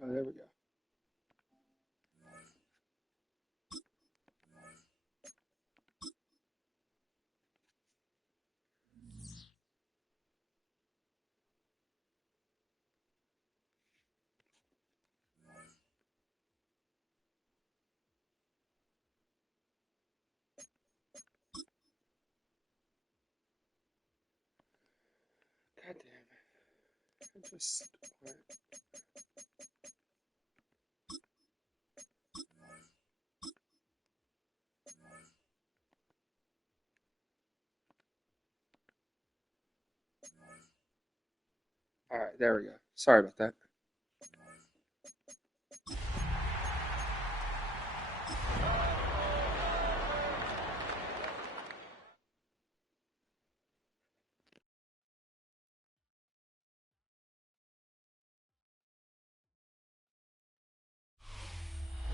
Oh, there we go. God damn it. I just went. All right, there we go. Sorry about that.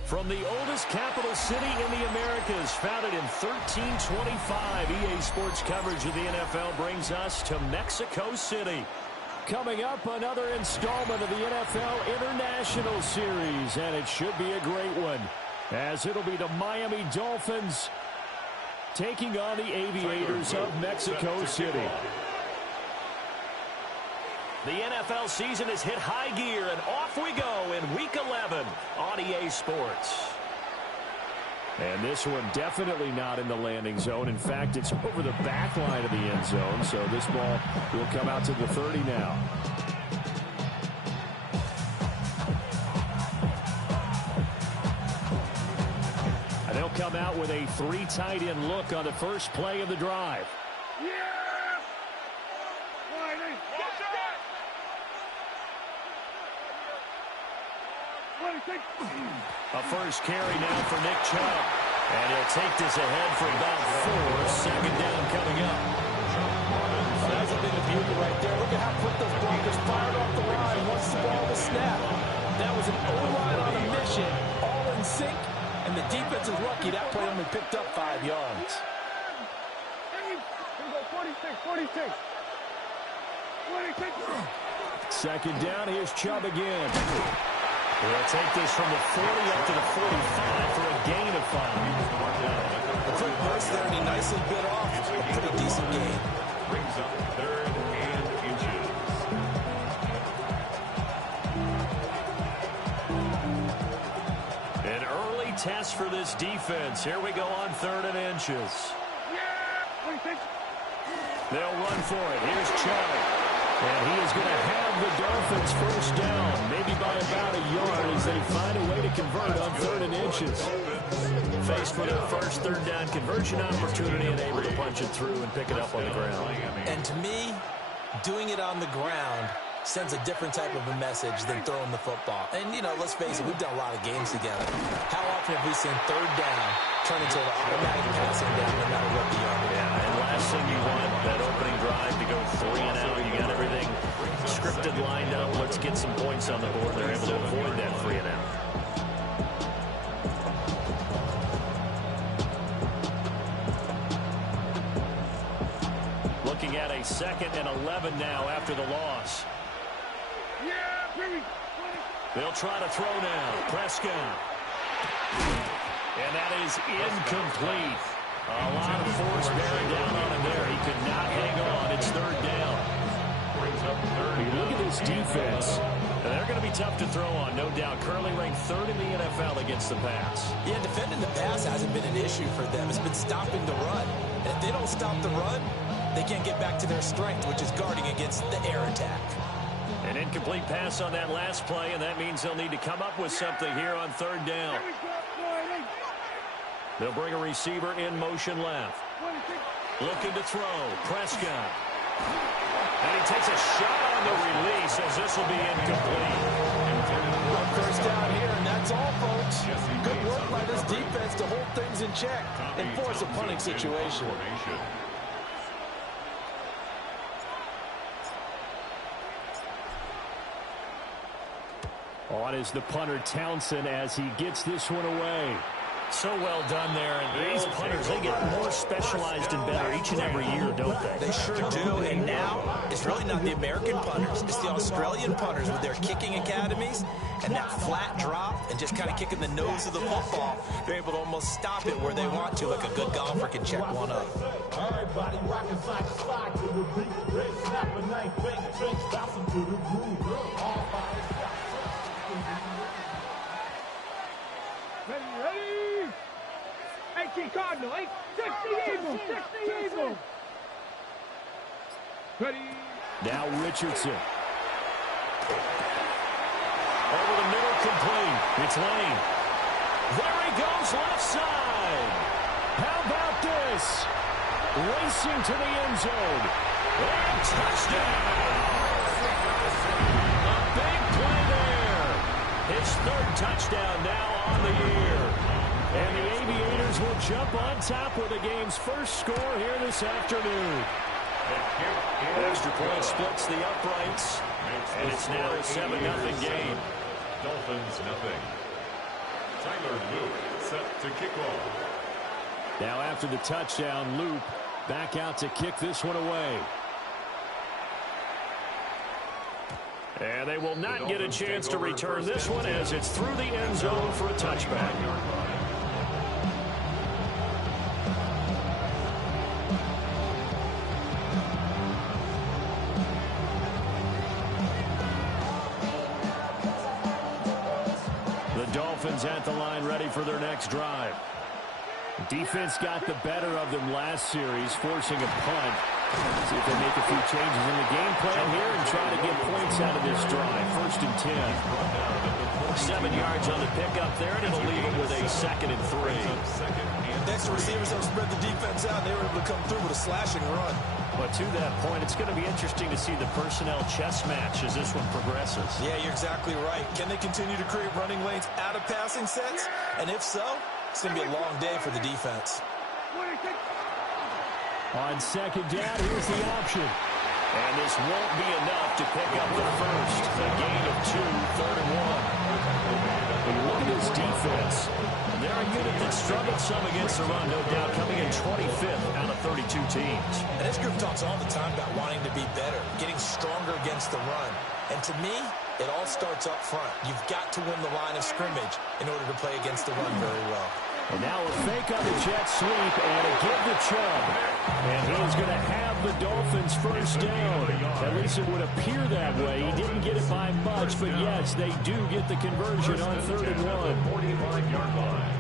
From the oldest capital city in the Americas, founded in 1325, EA Sports coverage of the NFL brings us to Mexico City. Coming up, another installment of the NFL International Series, and it should be a great one, as it'll be the Miami Dolphins taking on the Aviators of Mexico City. The NFL season has hit high gear, and off we go in Week 11 on EA Sports. And this one definitely not in the landing zone. In fact, it's over the back line of the end zone, so this ball will come out to the 30 now. And they'll come out with a 3 tight end look on the first play of the drive. A first carry now for Nick Chubb. And he'll take this ahead for about 4. Second down coming up. That's a bit of beauty right there. Look at how quick those blockers fired off the line once the ball was snapped. That was an O-line on a mission, all in sync, and the defense is lucky that play only picked up 5 yards. 46. Second down, here's Chubb again. They'll take this from the 40 up to the 45 for a gain of 5. A quick burst there, and he nicely bit off a pretty decent gain. Brings up 3rd and inches. An early test for this defense. Here we go on 3rd and inches. They'll run for it. Here's Chubb. And he is going to have the Dolphins first down, maybe by about a yard as they find a way to convert on 3rd and inches. Faced with their first 3rd down conversion opportunity and able to punch it through and pick it up on the ground. And to me, doing it on the ground sends a different type of a message than throwing the football. And, you know, let's face it, we've done a lot of games together. How often have we seen 3rd down turn into an automatic passing down no matter what the yard? Yeah, and last thing you want, that opening drive to go 3 and out. You got everything scripted, lined up. Let's get some points on the board. They're able to avoid that 3 and out. Looking at a 2nd and 11 now after the loss. They'll try to throw now. Prescott. And that is incomplete. A lot of force bearing down on him there. He could not hang on. It's 3rd down. Brings up 3rd. Look at this defense. They're going to be tough to throw on, no doubt. Currently ranked 3rd in the NFL against the pass. Yeah, defending the pass hasn't been an issue for them. It's been stopping the run. And if they don't stop the run, they can't get back to their strength, which is guarding against the air attack. An incomplete pass on that last play, and that means they'll need to come up with something here on 3rd down. They'll bring a receiver in motion left. Looking to throw. Prescott. And he takes a shot on the release as this will be incomplete. One first down here, and that's all, folks. Good work by this defense to hold things in check and force a punting situation. On is the punter Townsend as he gets this one away. so well done there. And these punters, they get more specialized and better each and every year, don't they? They sure do. And now it's really not the American punters. It's the Australian punters with their kicking academies and that flat drop and just kind of kicking the nose of the football. They're able to almost stop it where they want to, like a good golfer can check one up. Everybody rocking side to side to the beat. Red snap and night bang, drinks bouncing to the groove. All bodies Ready? 18 Cardinal, 60 Eagle, 60 Eagle. Ready? Now Richardson. Over the middle, complete. It's Lane. There he goes, left side. How about this? Racing to the end zone. And touchdown. A big play there. His third touchdown now on the year. And the Aviators will jump on top with the game's first score here this afternoon. Extra point splits the uprights, and it's now a 7-0 game. Dolphins nothing. Tyler Loop set to kick off. Now after the touchdown, Loop back out to kick this one away. And they will not get a chance to return this one as it's through the end zone for a touchback. The Dolphins at the line ready for their next drive. Defense got the better of them last series, forcing a punt. See if they make a few changes in the game plan here and try to get points out of this drive. 1st and 10. 7 yards on the pickup there, and it'll leave them with a 2nd and 3. Next receivers don't spread the defense out. They were able to come through with a slashing run. But to that point, it's going to be interesting to see the personnel chess match as this one progresses. Yeah, you're exactly right. Can they continue to create running lanes out of passing sets? And if so, it's going to be a long day for the defense. On 2nd down, here's the option. And this won't be enough to pick up the first. A gain of 2, 3rd and 1. But look at this defense. They're a unit that struggled some against the run, no doubt, coming in 25th out of 32 teams. And this group talks all the time about wanting to be better, getting stronger against the run. And to me, it all starts up front. You've got to win the line of scrimmage in order to play against the run very well. And now a fake on the jet sweep and a give to Chubb. And he's going to have the Dolphins first down. At least it would appear that way. He didn't get it by much, but yes, they do get the conversion on 3rd and 1. 45-yard line.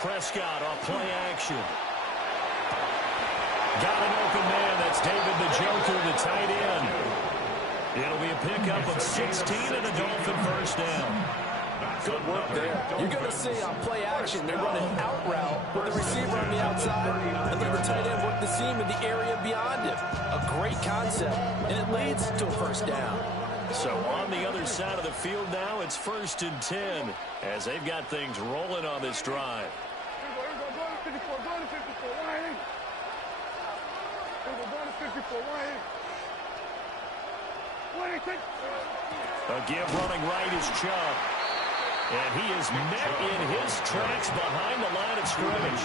Prescott off play action. Got an open man. That's David Njoku, the tight end. It'll be a pickup of 16 and a Dolphin first down. Good work there. You're going to see on play action, they're running out route with the receiver on the outside and let the tight end work the seam in the area beyond him. A great concept, and it leads to a first down. So on the other side of the field now, it's 1st and 10 as they've got things rolling on this drive. A give running right is Chubb. And he is met in his tracks behind the line of scrimmage.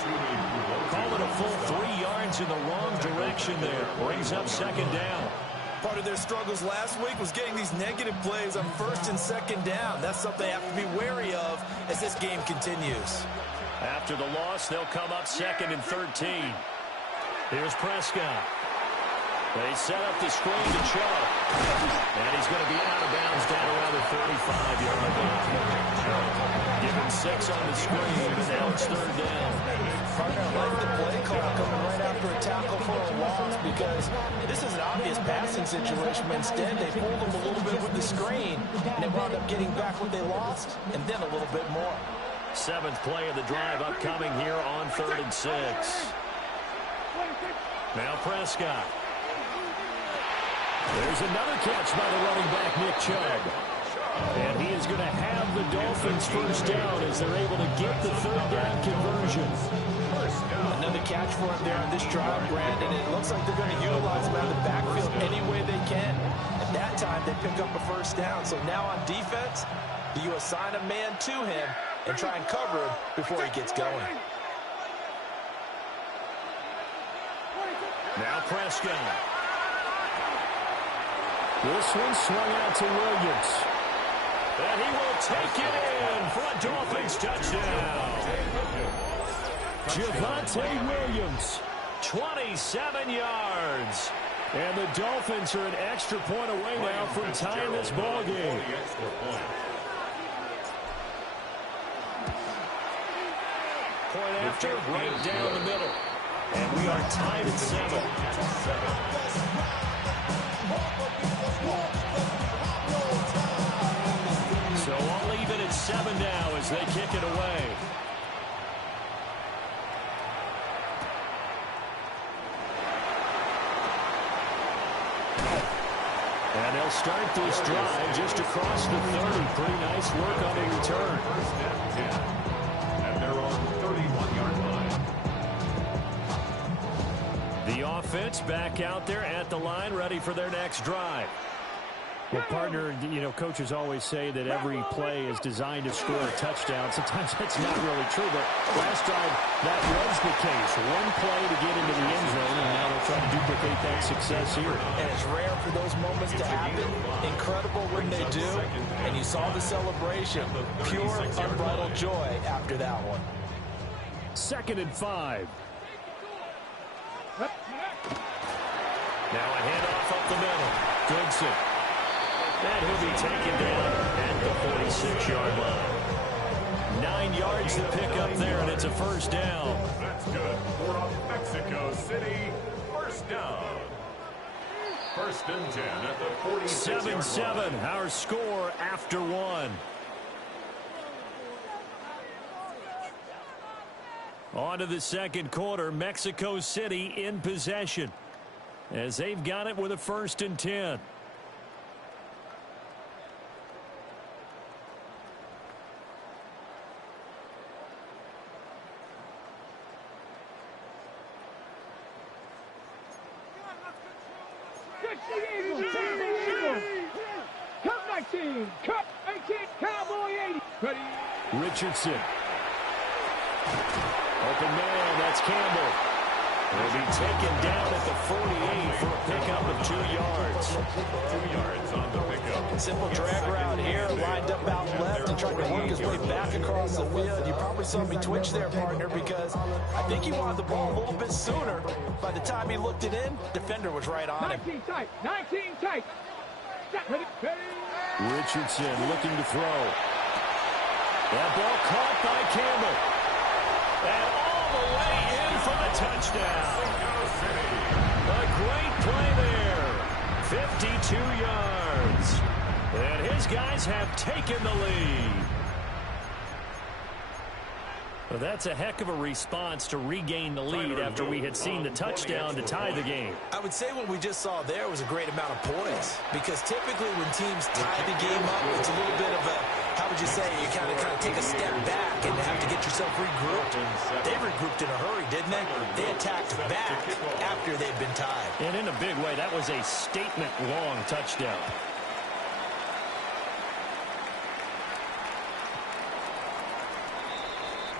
Call it a full 3 yards in the wrong direction there. Brings up 2nd down. Part of their struggles last week was getting these negative plays on 1st and 2nd down. That's something they have to be wary of as this game continues. After the loss, they'll come up 2nd and 13. Here's Prescott. They set up the screen to Chubb. And he's going to be out of bounds down around the 35-yard line. Given 6 on the screen, but now it's 3rd down. Partner, I like the play call coming right after a tackle for a loss because this is an obvious passing situation, but instead they fooled them a little bit with the screen, and they wound up getting back what they lost, and then a little bit more. 7th play of the drive upcoming here on 3rd and 6. Now Prescott. There's another catch by the running back, Nick Chubb. And he is going to have the Dolphins first down as they're able to get the 3rd down conversion. Another catch for him there on this drive, Brandon. It looks like they're going to utilize him out of the backfield any way they can. And That time they pick up a first down. So now on defense, do you assign a man to him and try and cover him before he gets going? Now Prescott. This one swung out to Williams. And he will take it in for a Dolphins touchdown. Javonte Williams, 27 yards. And the Dolphins are an extra point away now from tying this ball game. Point after, right down the middle. And we are tied at 7. So I'll leave it at 7 now as they kick it away. And they'll start this drive just across the 30. Pretty nice work on the return. First down 10. And they're on the 31-yard line. The offense back out there at the line, ready for their next drive. Well, partner, you know, coaches always say that every play is designed to score a touchdown. Sometimes that's not really true, but last drive, that was the case. One play to get into the end zone, and now they'll try to duplicate that success here. And it's rare for those moments to happen. Incredible when they do. And you saw the celebration. Pure, unbridled joy after that one. 2nd and 5. Now a handoff up the middle. Goodson. And he'll be taken down at the 46-yard line. 9 yards to pick up there, and it's a first down. That's good for a Mexico City first down. 1st and 10 at the 46-yard line. 7-7, our score after 1. On to the second quarter, Mexico City in possession as they've got it with a 1st and 10. Cut 18, Cowboy 80. Ready. Richardson. Open man, that's Campbell. Will be taken down at the 48 for a pickup of 2 yards. 2 yards on the pickup. Simple drag route here, lined up out left and tried to work his way back across the field. You probably saw me twitch there, partner, because I think he wanted the ball a little bit sooner. By the time he looked it in, defender was right on him. 19 tight, 19 tight. Ready. Richardson looking to throw. That ball caught by Campbell. And all the way in for the touchdown. A great play there. 52 yards. And his guys have taken the lead. Well, that's a heck of a response to regain the lead after we had seen the touchdown to tie the game. I would say what we just saw there was a great amount of points, because typically when teams tie the game up, it's a little bit of a, how would you say, you kind of take a step back and have to get yourself regrouped. They regrouped in a hurry, didn't they? They attacked back after they'd been tied. And in a big way, that was a statement-long touchdown.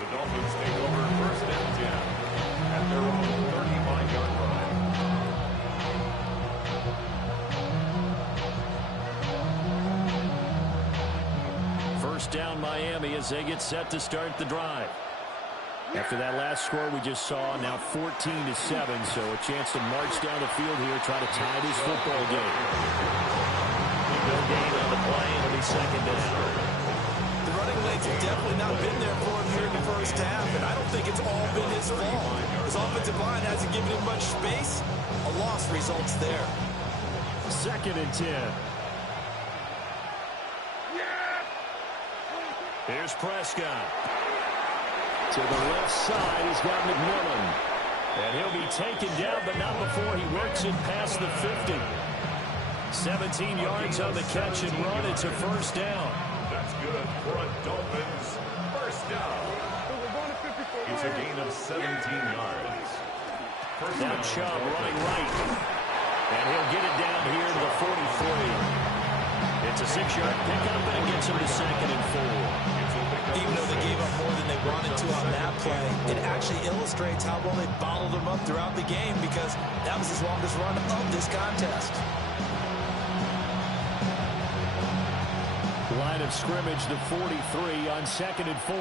The Dolphins take over 1st and 10 at their own 35-yard line. First down Miami as they get set to start the drive. After that last score we just saw, now 14-7, so a chance to march down the field here, try to tie this football game. No gain on the play, and it'll be 2nd down. The running lanes have definitely not been there for him here in the first half, and I don't think it's all been his fault. His offensive line hasn't given him much space. A loss results there. 2nd and 10. Here's Prescott. To the left side, he's got McMillan. And he'll be taken down, but not before he works it past the 50. 17 yards on the catch and run. It's a first down. That's good for a Dolphins first down. It's a gain of 17 yards. First Now down. Chubb running right. And he'll get it down here to the 43. It's a 6-yard pickup, and it gets him to 2nd and 4. Even though they gave up more than they wanted to on that play, it actually illustrates how well they bottled them up throughout the game, because that was his longest run of this contest. Line of scrimmage, the 43 on 2nd and 4.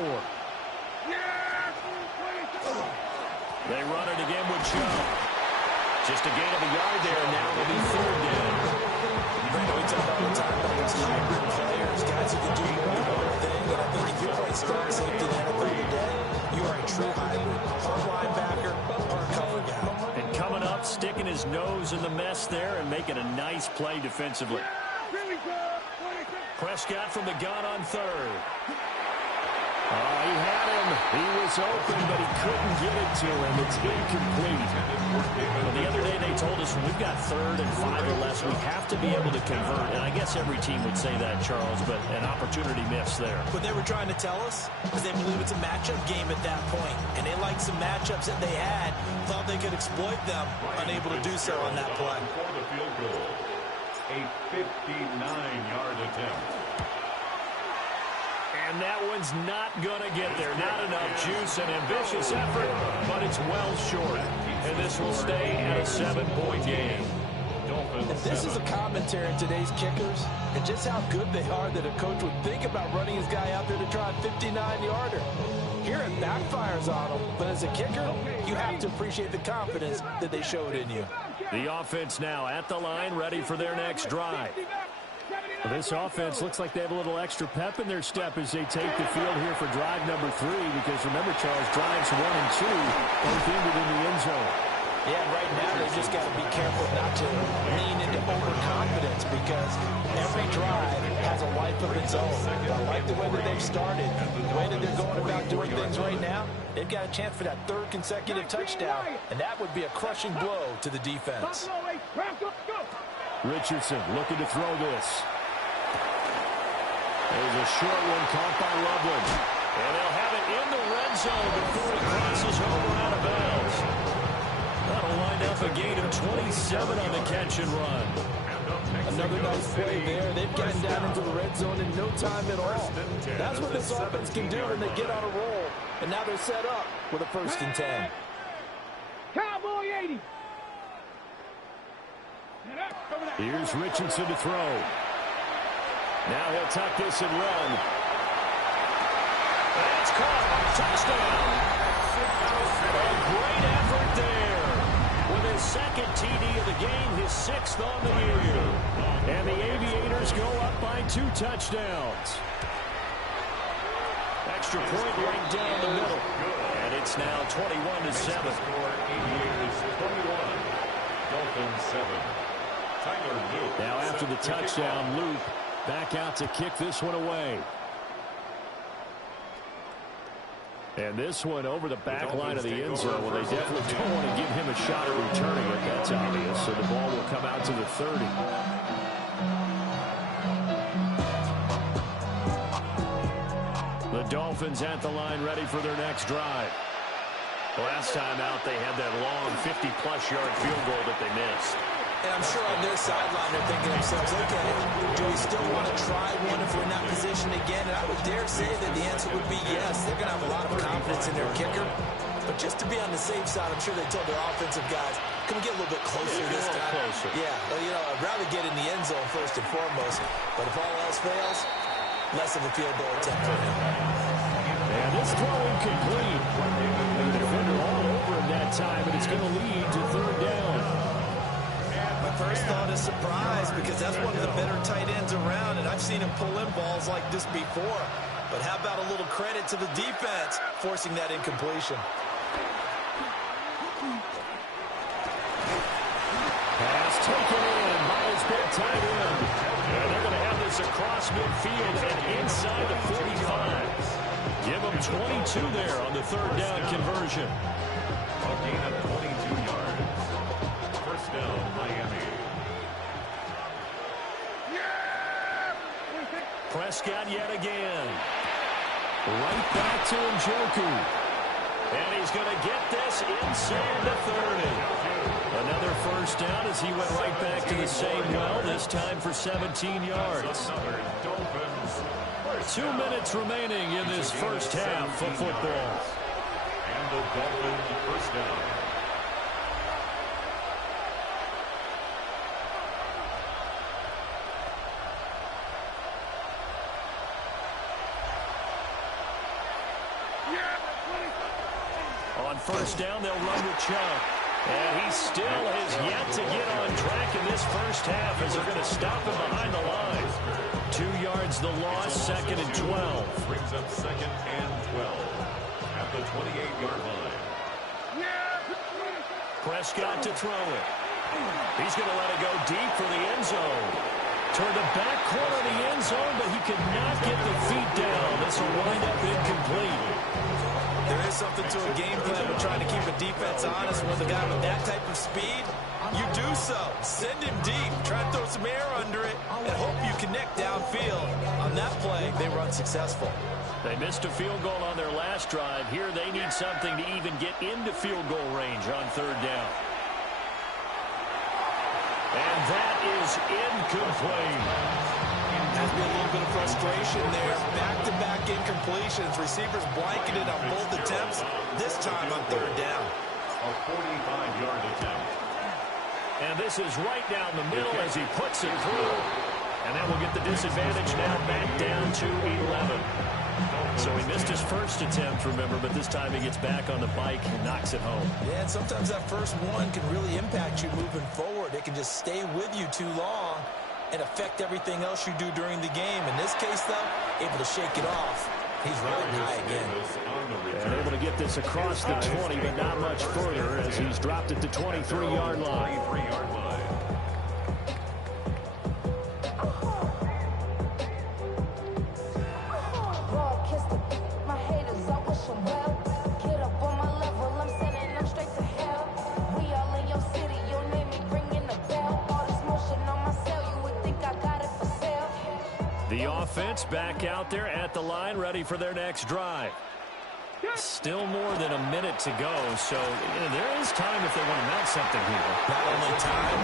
They run it again with Chubb. Just a gain of a yard there, and now it'll be 3rd down. Brandon, we talk all the time about those hybrid players, guys who can do more than one thing. And I think if you're playing strong safety in the NFL today, you are a true hybrid. Part linebacker, part cover guy. And coming up, sticking his nose in the mess there and making a nice play defensively. Prescott from the gun on 3rd. He had him. He was open, but he couldn't get it to him. It's incomplete. Well, the other day they told us when we've got 3rd and 5 or less, we have to be able to convert. And I guess every team would say that, Charles, but an opportunity miss there. What they were trying to tell us is they believe it's a matchup game at that point. And they liked some matchups that they had, thought they could exploit them, unable to do so on that play. For the field goal, a 59-yard attempt. And that one's not going to get there. Not enough juice and ambitious effort, but it's well short. And this will stay at a 7-point game. If this is a commentary in today's kickers, and just how good they are that a coach would think about running his guy out there to try a 59-yarder. Here it backfires on him, but as a kicker, you have to appreciate the confidence that they showed in you. The offense now at the line, ready for their next drive. Well, this offense looks like they have a little extra pep in their step as they take the field here for drive number 3, because remember, Charles, drives 1 and 2 both ended in the end zone. Yeah, right now they just got to be careful not to lean into overconfidence, because every drive has a life of its own. I like the way that they've started, the way that they're going about doing things right now. They've got a chance for that 3rd consecutive touchdown, and that would be a crushing blow to the defense. Richardson looking to throw this. There's a short one caught by Loveland. And they'll have it in the red zone before it crosses over out of bounds. That'll wind up a gain of 27 on the catch and run. Another nice play there. They've gotten down into the red zone in no time at all. That's what this offense can do when they get on a roll. And now they're set up with a 1st and 10. Cowboy 80. Here's Richardson to throw. Now he'll tuck this and run. That's caught. Touchdown. A great effort there. With his 2nd TD of the game, his 6th on the year. And the Aviators go up by 2 touchdowns. Extra point right down the middle. And it's now 21-7. Aviators 21, Dolphins 7. Now after the touchdown, Luke back out to kick this one away. And this one over the back line of the end zone. Well, they definitely don't want to give him a shot at returning it. That's obvious. So the ball will come out to the 30. The Dolphins at the line ready for their next drive. Last time out, they had that long 50-plus yard field goal that they missed. And I'm sure on their sideline they're thinking to themselves, okay, do we still want to try one if we're in that position again? And I would dare say that the answer would be yes. They're going to have a lot of confidence in their kicker. But just to be on the safe side, I'm sure they told their offensive guys, can we get a little bit closer this time? Closer. Yeah, well, you know, I'd rather get in the end zone first and foremost. But if all else fails, less of a field goal attempt for him. And this throw incomplete. The defender all over him that time, and it's going to lead to 3rd down. My first thought is surprise, because that's one of the better tight ends around, and I've seen him pull in balls like this before. But how about a little credit to the defense forcing that incompletion? Pass taken in by his big tight end. And they're going to have this across midfield and inside the 45. Give them 22 there on the 3rd down conversion. A gain of 22 yards. 1st down, Miami. Prescott yet again. Right back to Njoku. And he's going to get this inside the 30. Another first down as he went right back to the same well, this time for 17 yards. 2 minutes remaining in this first half of football. And the Dolphins first down. On first down, they'll run with Chubb. And he still has yet to get on track in this first half as they're going to stop him behind the line. 2 yards the loss, 2nd and 12. Brings up 2nd and 12 at the 28-yard line. Prescott to throw it. He's going to let it go deep for the end zone. Toward the back corner of the end zone, but he could not get the feet down. This will wind up incomplete. There is something to a game plan with trying to keep a defense honest with a guy with that type of speed. You do so. Send him deep. Try to throw some air under it and hope you connect downfield. On that play, they run successful. They missed a field goal on their last drive. Here they need something to even get into field goal range on 3rd down. And that is incomplete. Has been a little bit of frustration there. Back-to-back incompletions. Receivers blanketed on both attempts. This time on 3rd down. A 45-yard attempt. And this is right down the middle as he puts it through. And that will get the disadvantage now back down to 11. So he missed his first attempt, remember, but this time he gets back on the bike and knocks it home. Yeah, and sometimes that first one can really impact you moving forward. It can just stay with you too long and affect everything else you do during the game. In this case, though, able to shake it off. He's riding high again. And able to get this across the 20, but not much further as he's dropped at the 23-yard line. The offense back out there at the line, ready for their next drive. Still more than a minute to go, so there is time if they want to mount something here. Not only time,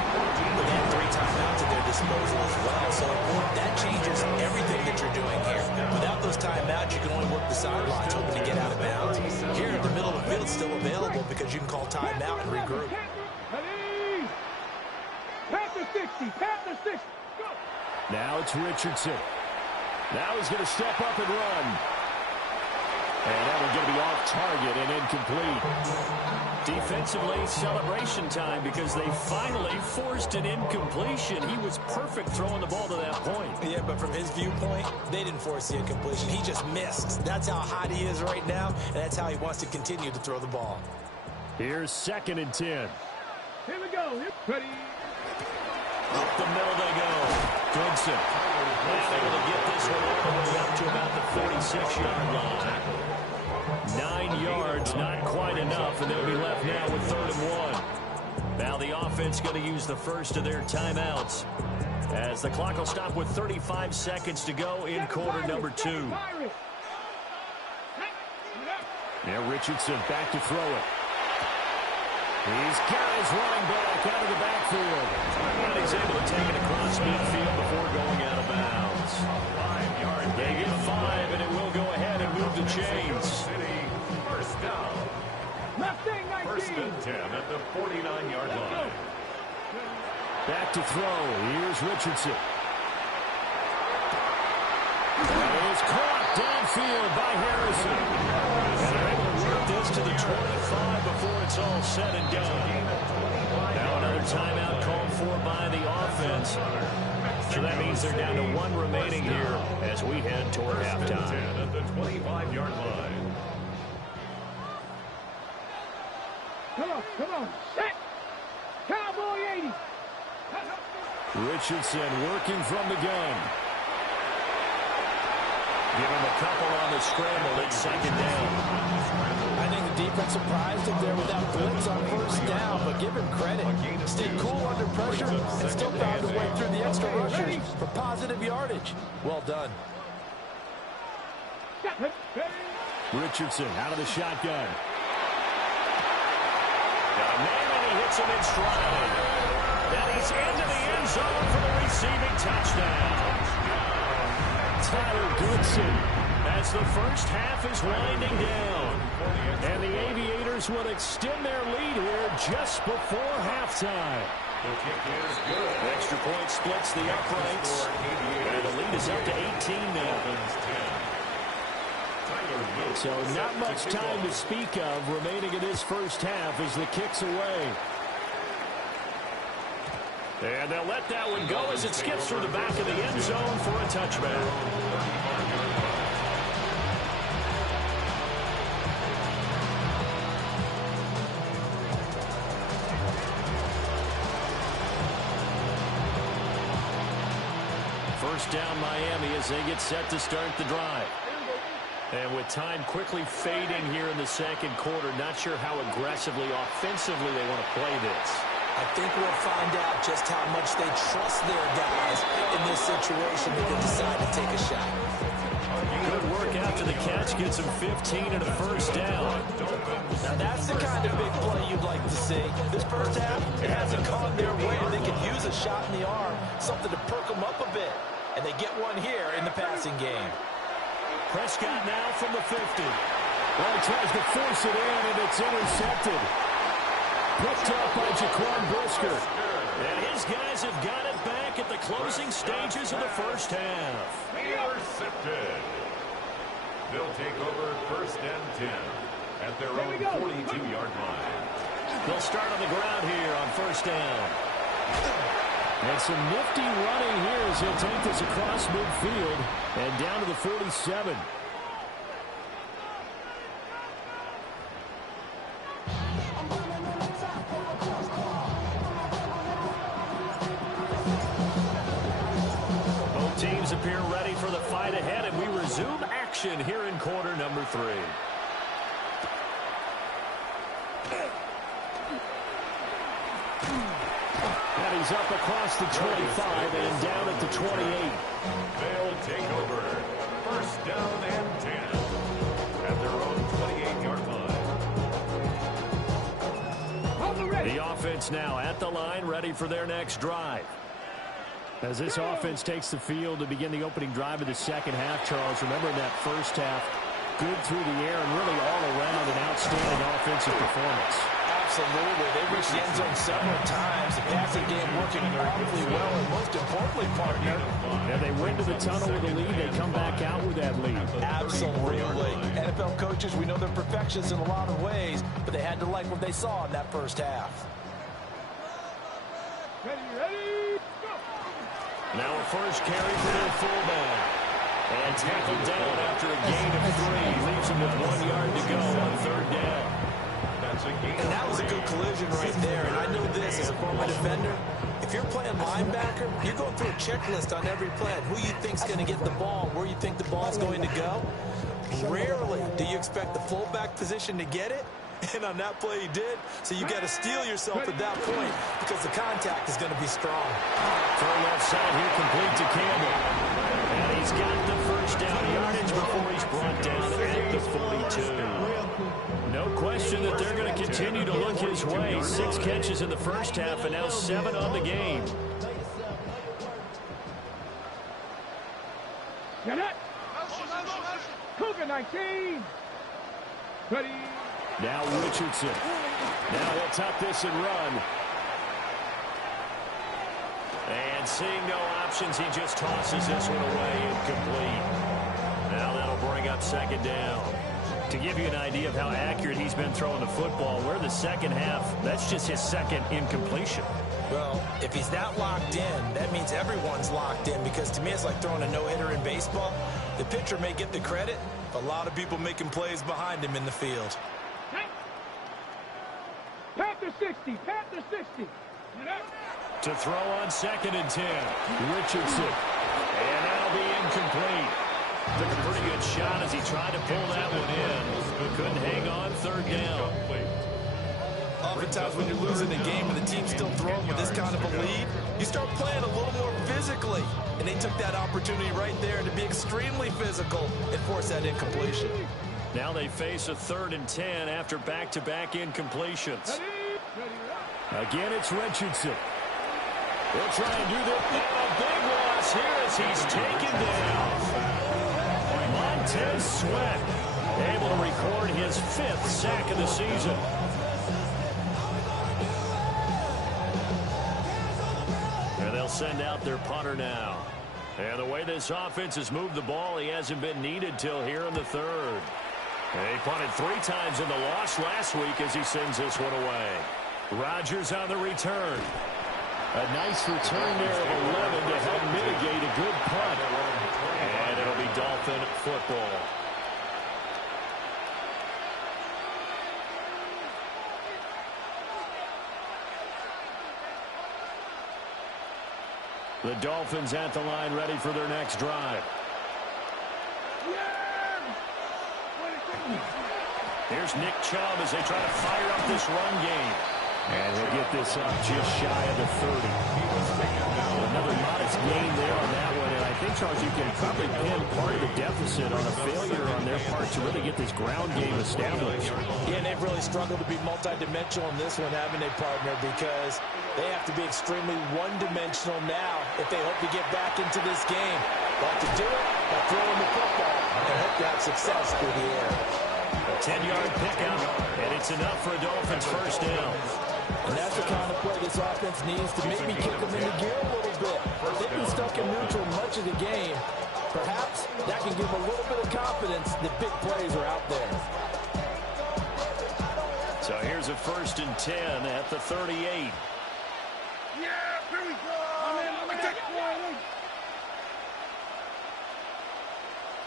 but they have 3 timeouts at their disposal as well, so that changes everything that you're doing here. Without those timeouts, you can only work the sidelines, hoping to get out of bounds. Here at the middle of the field, still available because you can call timeout and regroup. Panther 60, Panther 60, go! Now it's Richardson. Now he's going to step up and run. And that one's going to be off target and incomplete. Defensively, celebration time because they finally forced an incompletion. He was perfect throwing the ball to that point. Yeah, but from his viewpoint, they didn't force the incompletion. He just missed. That's how hot he is right now, and that's how he wants to continue to throw the ball. Here's 2nd and 10. Here we go. Ready. Up the middle they go. Goodson. And able to get this one all the way up to about the 46-yard line. 9 yards, not quite enough, and they'll be left now with 3rd and 1. Now the offense going to use the first of their timeouts as the clock will stop with 35 seconds to go in quarter number 2. Now Richardson back to throw it. He's got his running back out of the backfield. And he's able to take it across midfield before going out of bounds. They get 5, and it will go ahead and move the chains. First down. First and 10 at the 49-yard line. Back to throw. Here's Richardson. And it's caught downfield by Harrison. And they're able to work this to the 25 before it's all said and done. Now another timeout called for by the offense. So that means they're down to 1 remaining here as we head toward halftime. At the 25-yard line. Come on. Set. Cowboy 80. Richardson working from the gun. Give him a couple on the scramble. It's 2nd down. I think the defense surprised him there without blitz on 1st down, but give him credit. Stayed cool under pressure and still found a way through the extra rushers for positive yardage. Well done. Richardson out of the shotgun. Got a man in he hits him in stride. And he's into the end zone for the receiving touchdown. Tyler Goodson, as the first half is winding down. And the Aviators will extend their lead here just before halftime. The kick is good. The extra point splits the uprights. And the lead is up to 18 now. So not much time to speak of remaining in this first half as the kick's away. And they'll let that one go as it skips through the back of the end zone for a touchback. First down Miami as they get set to start the drive. And with time quickly fading here in the second quarter, not sure how aggressively, offensively they want to play this. I think we'll find out just how much they trust their guys in this situation if they decide to take a shot. Good work after the catch. Gets them 15 and a first down. Now that's the kind of big play you'd like to see. This first half, it hasn't gone their way. They could use a shot in the arm, something to perk them up a bit. And they get one here in the passing game. Prescott now from the 50. Well, he tries to force it in, and it's intercepted. Picked up by Jaquan Brisker. And his guys have got it back at the closing stages of the first half. Intercepted. They'll take over first and 10 at their own 42-yard line. They'll start on the ground here on first down. And some nifty running here as he'll take this across midfield and down to the 47. Both teams appear ready for the fight ahead, and we resume action here in quarter number 3. And he's up across the 25 and down at the 28. They'll take over first down and 10 at their own 28-yard line. The offense now at the line, ready for their next drive. As this offense takes the field to begin the opening drive of the second half, Charles, remember in that first half, good through the air and really all around an outstanding offensive performance. Absolutely. They reached the end zone several times. The passing game working incredibly well, and most importantly, partner. And they went to the tunnel with a lead. They come back out with that lead. Absolutely. NFL coaches, we know they're perfectionists in a lot of ways, but they had to like what they saw in that first half. Ready, go! Now a first carry for their fullback. And tackled down after a gain of 3. Leaves him with 1 yard to go on third down. And that was a good collision right there. And I know this as a former defender. If you're playing linebacker, you go through a checklist on every play. Who you think's going to get the ball, where you think the ball's going to go. Rarely do you expect the fullback position to get it. And on that play he did. So you got to steel yourself at that point because the contact is going to be strong. Throw left side here, complete to Campbell. And he's got the first down yardage before he's brought down at the 42. No question that they're going to continue to look his way. 6 catches in the first half and now 7 on the game. Get it! Cougar 19! Ready! Now Richardson. Now he'll tuck this and run. And seeing no options, he just tosses this one away, incomplete. Now that'll bring up second down. To give you an idea of how accurate he's been throwing the football, we're the second half. That's just his second incompletion. Well, if he's that locked in, that means everyone's locked in, because to me it's like throwing a no-hitter in baseball. The pitcher may get the credit, but a lot of people making plays behind him in the field. Panther 60! Panther 60! To throw on second and 10. Richardson. And that'll be incomplete. Took a pretty good shot as he tried to pull that one in. Couldn't hang on third down. Oftentimes when you're losing a game and the team's still throwing with this kind of a lead, you start playing a little more physically. And they took that opportunity right there to be extremely physical and force that incompletion. Now they face a 3rd and 10 after back-to-back incompletions. Ready, ready, ready. Again, it's Richardson. They'll try and do this. And a big loss here as he's taken down. Montez Sweat able to record his 5th sack of the season. And they'll send out their punter now. And the way this offense has moved the ball, he hasn't been needed till here in the 3rd. He punted 3 times in the loss last week as he sends this one away. Rodgers on the return. A nice return there of 11 to help mitigate a good punt. And it'll be Dolphin football. The Dolphins at the line ready for their next drive. Here's Nick Chubb as they try to fire up this run game. And he'll get this up just shy of the 30. Another modest gain there on that one. And I think, Charles, you can probably pin part of the deficit on a failure on their part to really get this ground game established. Yeah, and they've really struggled to be multidimensional in this one, haven't they, partner? Because they have to be extremely one-dimensional now if they hope to get back into this game. But to do it by throwing the football and hope to have success through the air. A 10-yard pickup, and it's enough for a Dolphins first down. And that's the kind of play this offense needs to maybe kick them into gear a little bit. They've been stuck in neutral much of the game. Perhaps that can give a little bit of confidence that big plays are out there. So here's a 1st and 10 at the 38. Yeah, here we go.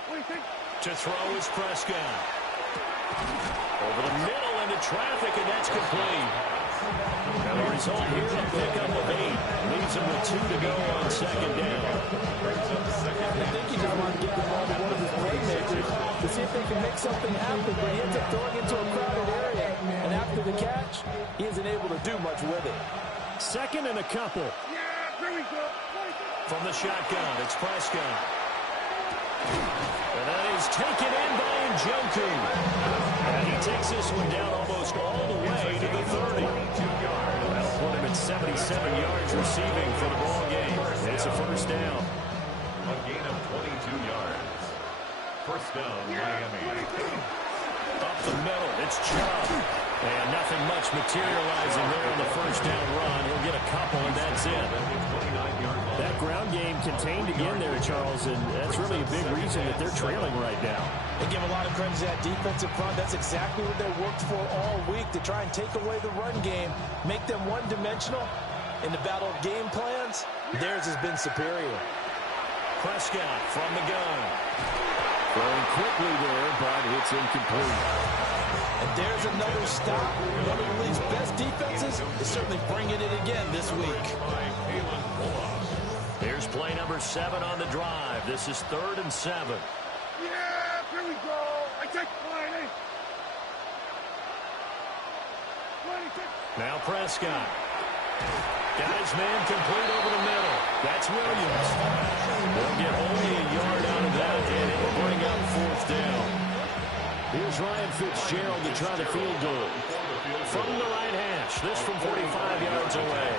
What do you think? To throw is Prescott. Over the middle into traffic, and that's complete. And the result here, a pickup of 8. Leaves him with 2 to go on 2nd down. I think he just wanted to get the ball to one of his playmakers to see if they can make something happen, but he ends up throwing into a crowded area. And after the catch, he isn't able to do much with it. 2nd and a couple. Yeah, here we go. From the shotgun, it's Prescott. And that is taken in by Njoku. And he takes this one down almost all the way to the 30. That'll put him at 77 yards receiving for the ball game. It's a first down. A gain of 22 yards. First down, Miami. Up the middle, it's Chubb. And nothing much materializing there on the first down run. He'll get a couple, and that's it. That ground game contained again there, Charles, and that's really a big reason that they're trailing right now. They give a lot of credit to that defensive front. That's exactly what they worked for all week, to try and take away the run game, make them one-dimensional. In the battle of game plans, theirs has been superior. Prescott from the gun. Throwing quickly there, but it's incomplete. And there's another stop. One of the league's best defenses is certainly bringing it again this week. Here's play number 7 on the drive. This is 3rd and 7. Yeah, here we go. I take 20. Now Prescott. Got his man complete over the middle. That's Williams. They'll get only a yard out of that, and it will bring up 4th down. Here's Ryan Fitzgerald to try the field goal. From the right hash. This from 45 yards away.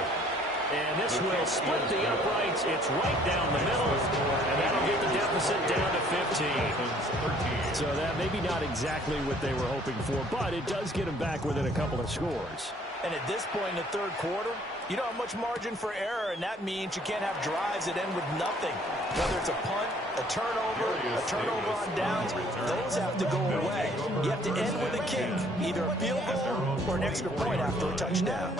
And this will split the uprights. It's right down the middle. And that'll get the deficit down to 15. So that maybe not exactly what they were hoping for, but it does get them back within a couple of scores. And at this point in the 3rd quarter, you don't have much margin for error, and that means you can't have drives that end with nothing. Whether it's a punt, a turnover on downs, those have to go away. You have to end with a kick, either a field goal or an extra point after a touchdown.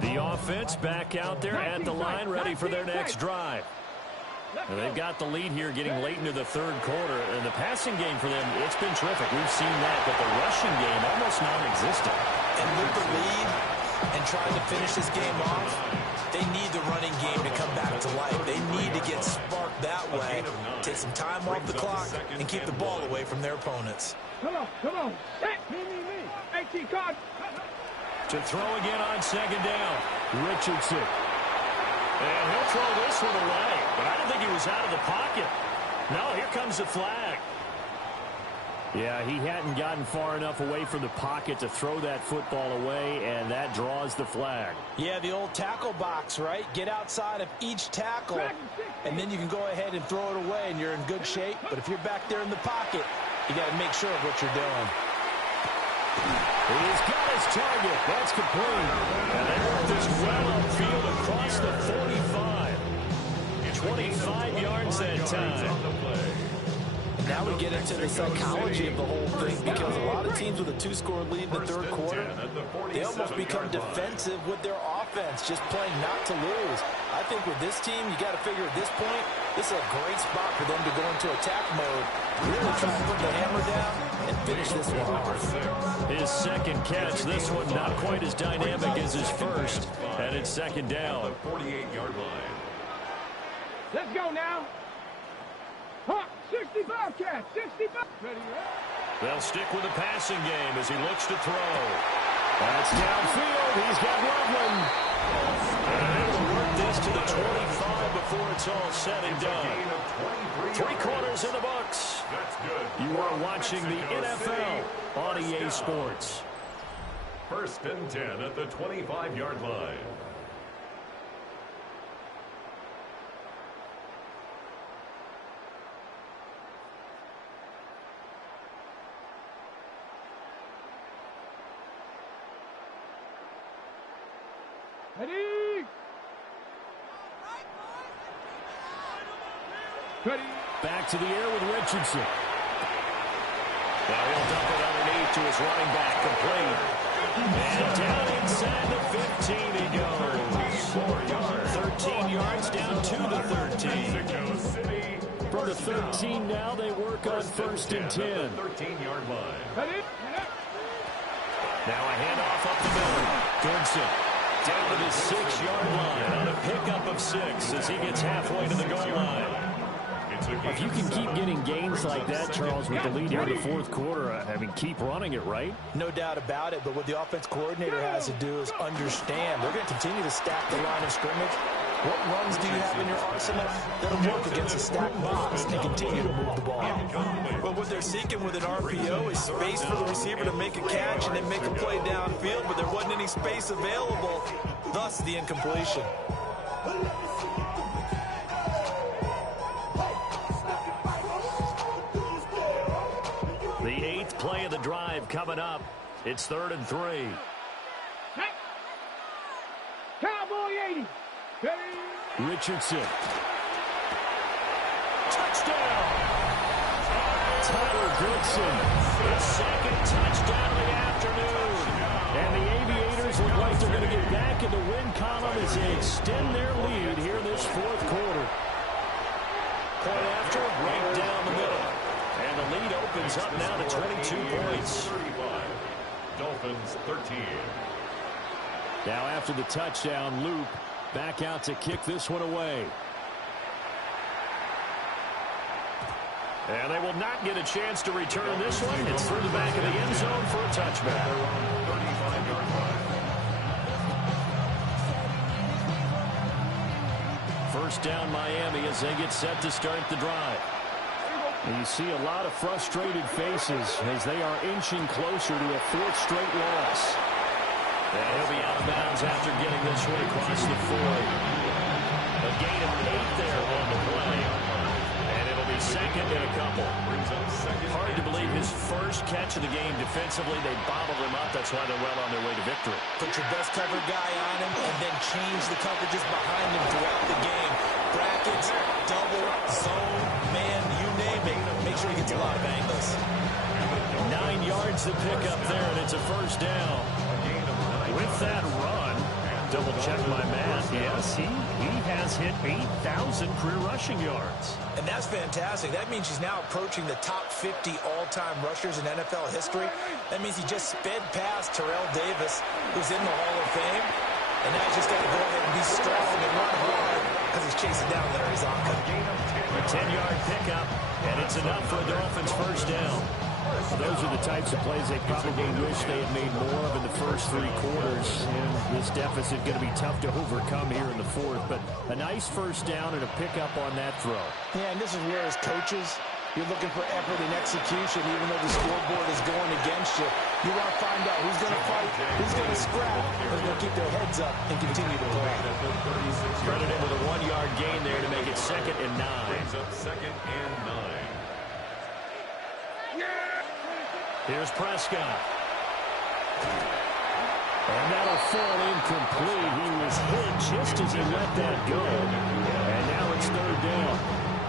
The offense back out there at the line, ready for their next drive. And they've got the lead here getting late into the 3rd quarter. And the passing game for them, it's been terrific. We've seen that, but the rushing game almost non-existent. And with the lead and trying to finish this game off, they need the running game to come back to life. They need to get sparked that way, take some time off the clock, and keep the ball away from their opponents. Come on. Hey, me. Hey, card. To throw again on 2nd down. Richardson. And he'll throw this one away. But I don't think he was out of the pocket. No, here comes the flag. Yeah, he hadn't gotten far enough away from the pocket to throw that football away, and that draws the flag. Yeah, the old tackle box, right? Get outside of each tackle, and then you can go ahead and throw it away, and you're in good shape. But if you're back there in the pocket, you got to make sure of what you're doing. He's got his target. That's complete. And they work this well upfield across the 45. 25 yards that time. Now we get into the psychology of the whole thing, because a lot of teams with a two-score lead in the third quarter, they almost become defensive with their offense, just playing not to lose. I think with this team, you got to figure at this point, this is a great spot for them to go into attack mode, really try to put the hammer down and finish this one off. His second catch, this one not quite as dynamic as his first, and it's second down. 48-yard line. Let's go now. 65 catch, 65. Ready, They'll stick with the passing game as he looks to throw. That's downfield. He's got Loveland. And he'll work this to the 25 before it's all said and done. 3 quarters in the books. That's good. You are watching the NFL on EA Sports. 1st and 10 at the 25-yard line. Ready. Back to the air with Richardson. Now he'll dump it underneath to his running back, complete. And down inside the 15 he goes. 13 yards down to the 13. From the 13 now they work on 1st and 10. 13-yard line. Ready. Now a handoff up the middle. Goodson down to the 6-yard line on a pickup of 6 as he gets halfway to the goal line. If you can keep getting gains like that, Charles, with the lead here in the 4th quarter, I mean, keep running it, right? No doubt about it, but what the offense coordinator has to do is understand they're going to continue to stack the line of scrimmage. What runs do you have in your arsenal that'll work against a stacked box and continue to move the ball? But what they're seeking with an RPO is space for the receiver to make a catch and then make a play downfield, but there wasn't any space available, thus the incompletion. The 8th play of the drive coming up. It's 3rd and 3. Cowboy 80. Ready. Richardson. Touchdown. Tyler Goodson. The 2nd touchdown of the afternoon. And the Aviators look like they're going to get back in the win column as they extend their lead here in this 4th quarter. Point after, right down the middle. And the lead opens up now to 22 points. Dolphins 13. Now after the touchdown, Loop back out to kick this one away. And they will not get a chance to return this one. It's through the back of the end zone for a touchback. 35-yard line. 1st down Miami as they get set to start the drive. And you see a lot of frustrated faces as they are inching closer to a 4th straight loss. And he'll be out of bounds after getting this one across the 40. A gain of 8 there on the play. And it'll be 2nd and a couple. Hard to believe his first catch of the game defensively. They bottled him up. That's why they're well on their way to victory. Put your best cover guy on him and then change the coverages behind him throughout the game. Brackets, double, zone, man, you name it. Make sure he gets a lot of angles. 9 yards to pick up there, and it's a 1st down. With that run, double check my math. Yes, he has hit 8,000 career rushing yards. And that's fantastic. That means he's now approaching the top 50 all-time rushers in NFL history. That means he just sped past Terrell Davis, who's in the Hall of Fame. And now he's just got to go ahead and be strong and run hard because he's chasing down Larry Zonka. A 10-yard pickup, and it's enough for a Dolphins 1st down. Those are the types of plays they probably wish they had made more of in the first 3 quarters. And this deficit going to be tough to overcome here in the fourth. But a nice first down and a pickup on that throw. Yeah, and this is where as coaches, you're looking for effort and execution, even though the scoreboard is going against you. You want to find out who's going to fight, who's going to scrap, who's going to keep their heads up and continue to play. Credited with a 1-yard gain there to make it 2nd and 9. Brings up 2nd and 9. Here's Prescott. And that'll fall incomplete. He was hit just as he let that go. And now it's 3rd down.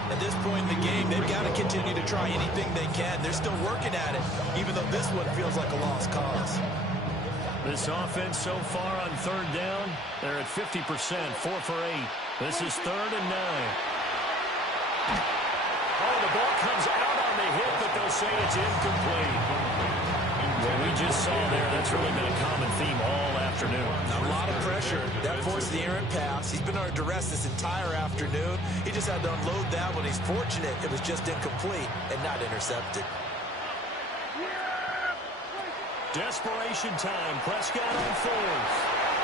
At this point in the game, they've got to continue to try anything they can. They're still working at it, even though this one feels like a lost cause. This offense so far on 3rd down, they're at 50%, 4 for 8. This is 3rd and 9. Oh, the ball comes out on the hit, but they'll say it's incomplete. Well, we just saw there, that's really been a common theme all afternoon. A lot of pressure. That forced the errant pass. He's been under duress this entire afternoon. He just had to unload that one. He's fortunate it was just incomplete and not intercepted. Desperation time. Prescott on 4th.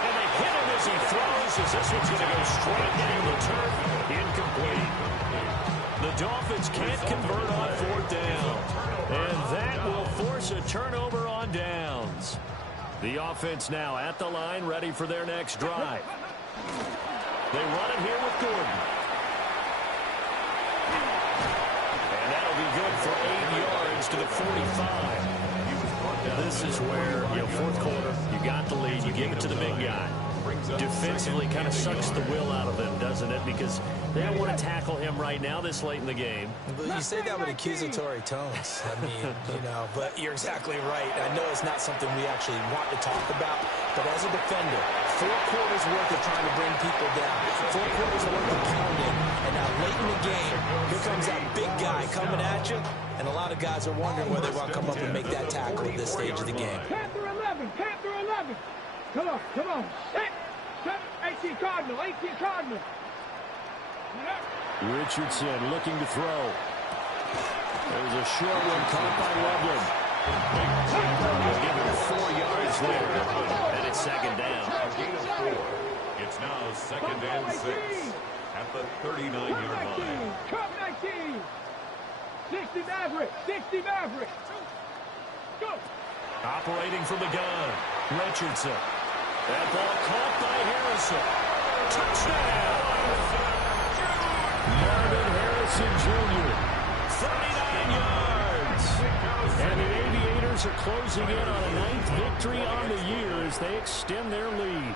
And they hit him as he throws, as this one's going to go straight down the turf. Incomplete. The Dolphins can't convert on 4th down. And that will force a turnover on downs. The offense now at the line, ready for their next drive. They run it here with Gordon. And that'll be good for 8 yards to the 45. This is where, 4th quarter, you got the lead, you give it to the big guy. Defensively kind of sucks the will out of them, doesn't it? Because they don't want to tackle him right now this late in the game. But you say that with accusatory tones. I mean, but you're exactly right. I know it's not something we actually want to talk about, but as a defender, 4 quarters worth of trying to bring people down, 4 quarters worth of pounding, and now late in the game, here comes that big guy coming at you, and a lot of guys are wondering whether they want to come up and make that tackle at this stage of the game. Panther 11, Panther 11. Come on. 18 Cardinal, 18 Cardinal. Richardson looking to throw. There's a short one caught by Loveland. They'll give him 4 yards there, and it's 2nd down. Gain of 4. It's now 2nd and 6 at the 39-yard line. Come 19. 60 Maverick. Go. Operating from the gun, Richardson. That ball caught by Harrison. Touchdown! Marvin Harrison Jr., 39 yards. And the Aviators are closing in on a 9th victory on the year as they extend their lead.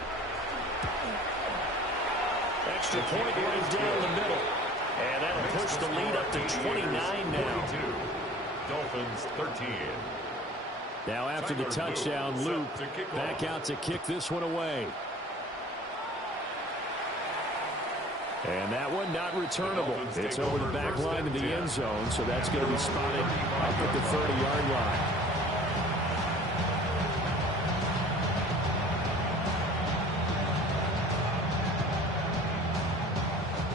Extra point right down the middle. And that'll push the lead up to 29 now. Dolphins 13. Now after the touchdown, Luke back out to kick this one away. And that one not returnable. It's over the back line of the end zone, so that's going to be spotted up at the 30-yard line.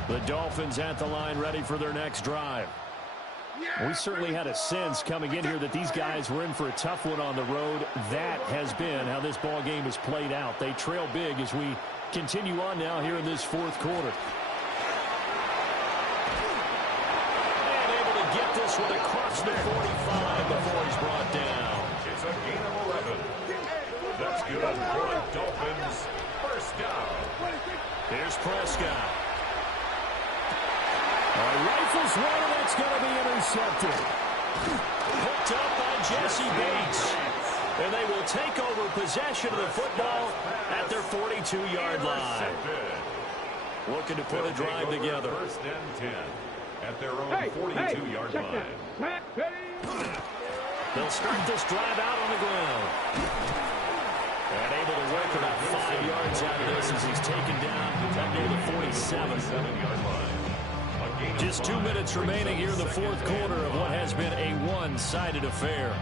The Dolphins at the line, ready for their next drive. We certainly had a sense coming in here that these guys were in for a tough one on the road. That has been how this ball game has played out. They trail big as we continue on now here in this 4th quarter. And able to get this one across the 45 before he's brought down. It's a gain of 11. That's good for the Dolphins. First down. Here's Prescott. Rifles one, and that's going to be intercepted. Hooked up by Jesse Bates. And they will take over possession of the football at their 42-yard line. Looking to put a drive together. 1st and 10 at their own 42-yard line. They'll start this drive out on the ground. And able to work about 5 yards out of this as he's taken down near the 47-yard line. Just 2 minutes remaining here in the 4th quarter of what has been a one-sided affair.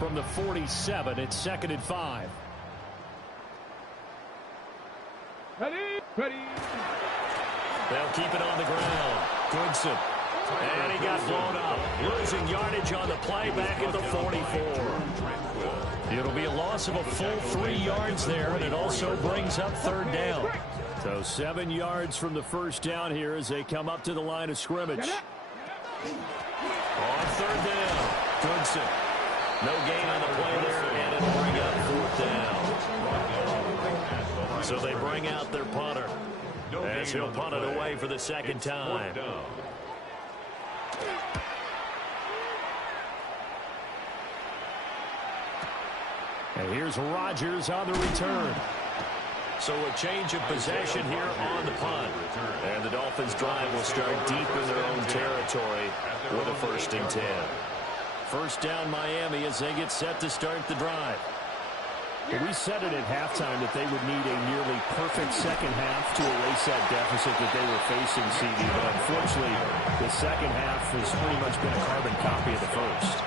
From the 47, it's 2nd and 5. Ready. They'll keep it on the ground. Goodson And he got blown up. Losing yardage on the play back at the 44. It'll be a loss of a full 3 yards there, and it also brings up third down. So 7 yards from the first down here as they come up to the line of scrimmage. On third down, Goodson. No gain on the play there, and it'll bring up fourth down. So they bring out their punter as he'll punt it away for the second time. And here's Rodgers on the return. So a change of possession here on the punt. And the Dolphins' drive will start deep in their own territory with a 1st and 10. First down Miami as they get set to start the drive. We said it at halftime that they would need a nearly perfect second half to erase that deficit that they were facing, CD. But unfortunately, the second half has pretty much been a carbon copy of the first.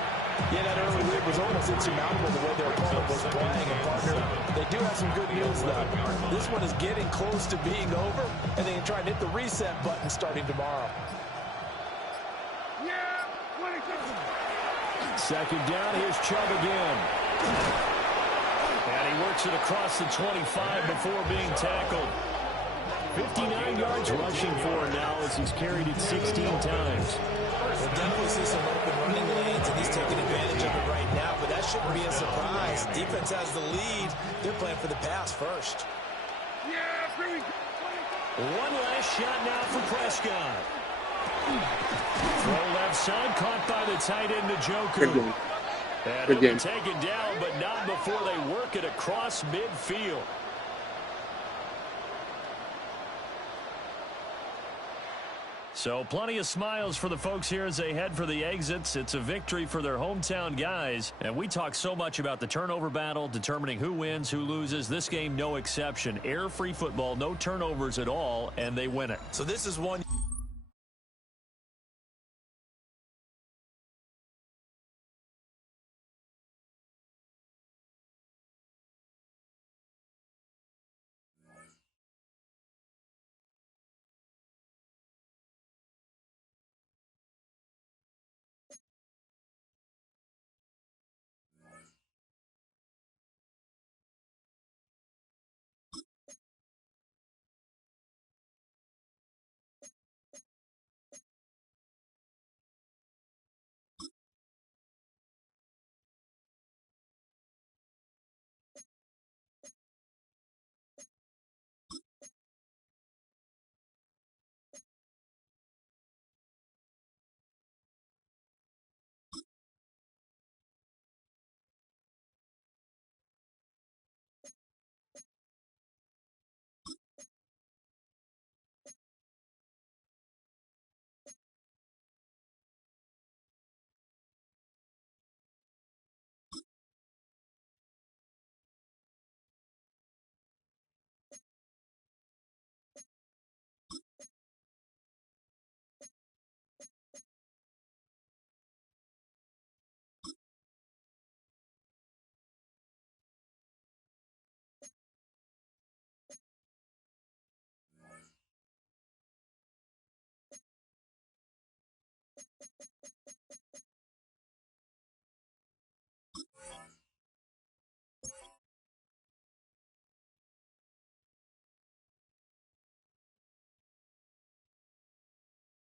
Yeah, that early lead was almost insurmountable the way their opponent was playing. And partner, they do have some good news, though. This one is getting close to being over, and they can try and hit the reset button starting tomorrow. Second down, here's Chubb again. And he works it across the 25 before being tackled. 59 yards rushing for him now as he's carried it 16 times. We'll definitely see some open running lanes, and he's taking advantage of it right now, but that shouldn't be a surprise. Defense has the lead. They're playing for the pass first. One last shot now for Prescott. Throw left side, caught by the tight end, Njoku. And he'll be taken down, but not before they work it across midfield. So plenty of smiles for the folks here as they head for the exits. It's a victory for their hometown guys. And we talk so much about the turnover battle, determining who wins, who loses. This game, no exception. Air-free football, no turnovers at all, and they win it. So this is one